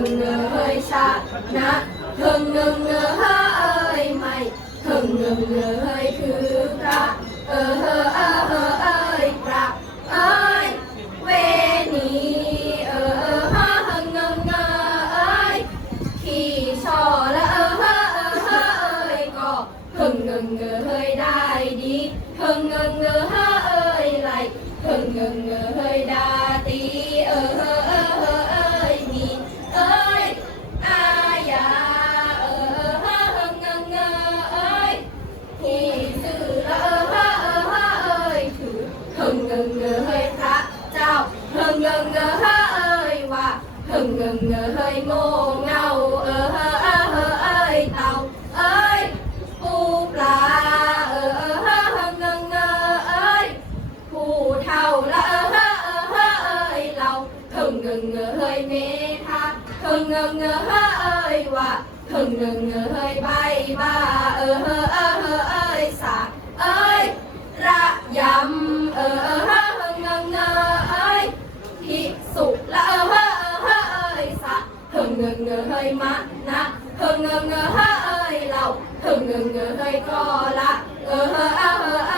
งเงยชานะเถิงเงงเงยไม่เถิงเงงเงยคือพระเออเออเออเออเอยพระเอ้ยเวนีเออเออเออเงงเงยขี่ชอและเออเออเออเออเอยก็เถิงเงงเงยได้ดีเถิงเงงเงยเอยไหลเถิงเงงเงยดาตีเออ งเงิงเงยเมธาเฮิงเงิงเงยเอยว่าเถิงเงงเอ้ยใบบ้าเออเออเออเออเอ้ยสาเอ้ยระยำเออเออเออเออเงงเงเอ้ยพิสุละเออเออเออเออเอ้ยสาเถิงเงงเอ้ยมะนะเถิงเงงเอ้ยเราเถิงเงงเอ้ยก็ละเออเออเออ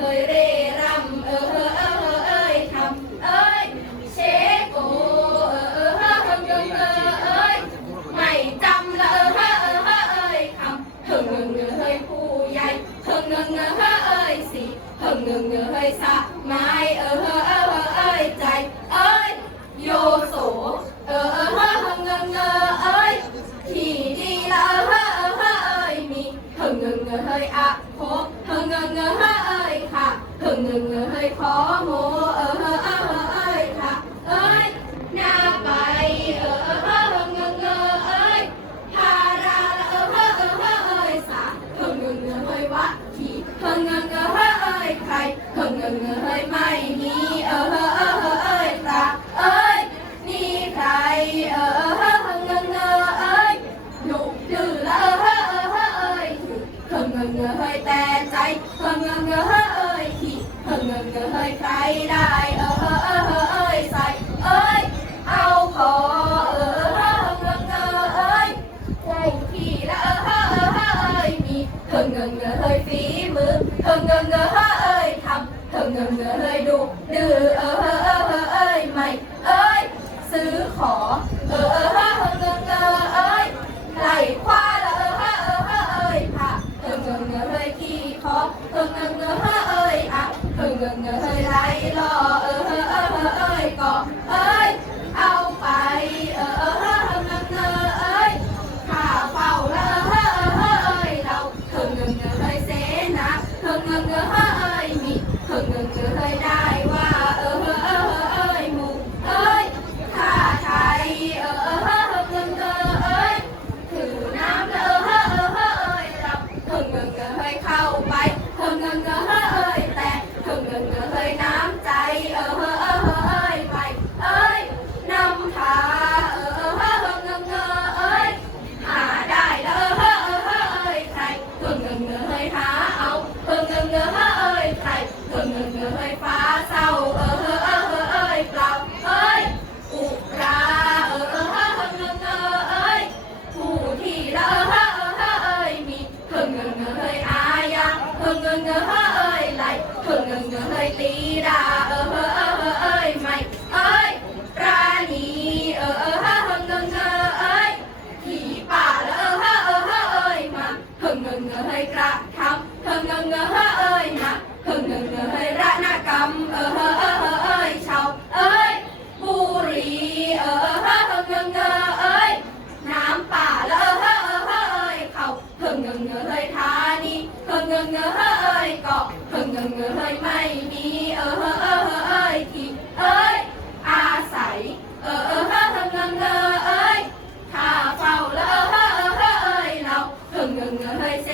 เอ้ยเร่รำเอ้ยเอ้ยเอ้ยทำเอ้ยเชโกเออเออฮะเฮิงเงงเงยเอ้ยไม่จำละเออเออฮะเอ้ยคำเฮงเงงเงยเฮยผู้ใหญ่เฮงเงงเงยเอ้ยสีเฮงเงงเงยเฮยสะไม้เออเออเออเออเอ้ยใจเอ้ยโยโสเออเออเฮอเฮงเงงเอเอ้ยที่ดีละเออเฮอเออเฮอเอ้ยมีเฮงเงงเงอเฮ้ยอะโคเฮงเงงเงอเฮอเอ้ยค่ะเฮึ่งเงงเงเฮ้ยขอโมเออเฮอเออเอ้ยค่ะเอ้ยหน้าไปเออเออเฮอเงเงเงอเอ้ยพาราเออเฮอเออเอ้ยสาเฮงเงงเงเฮ้ยวะที่เฮงเงงเงอเฮอเอ้ยใครเฮงเงงเงเฮ้ยไม่มีเออเฮอเออเอ้ยพระเอ้ยนี่ใครเออเออเฮอเงเงเงอเอ้ยดุดื้อละเออเฮอเออเอ้ยเฮงเงงเงเฮ้ยแต่ใจเฮงเงงเงเฮอเอ้ยที่เฮงเงงเงอเฮ้ ยใครได้เออเออเออเฮอเอ้ยใส่เอ้ยเอาพอเออเออเฮอเฮงเงงเอเอ้ยผู้ที่ละเออเฮอเออเฮอเอ้ยมีเงเงงเงอเฮ้ยฝีมือเฮงเงงเงอเฮอเอ้ยทำเงเงงเงอเฮ้ยดูดื้อ เฮอเงินเงอเฮ้ยเข้าไป เอ้ยไม่มีเออเออเอ้ยที่เอ้ยอาศัย เออเออเออเงินเอ้ยข้าเฝ้าแล้วเออเออเอ้ยเราหนึ่งหนึ่งเอ้ยเซ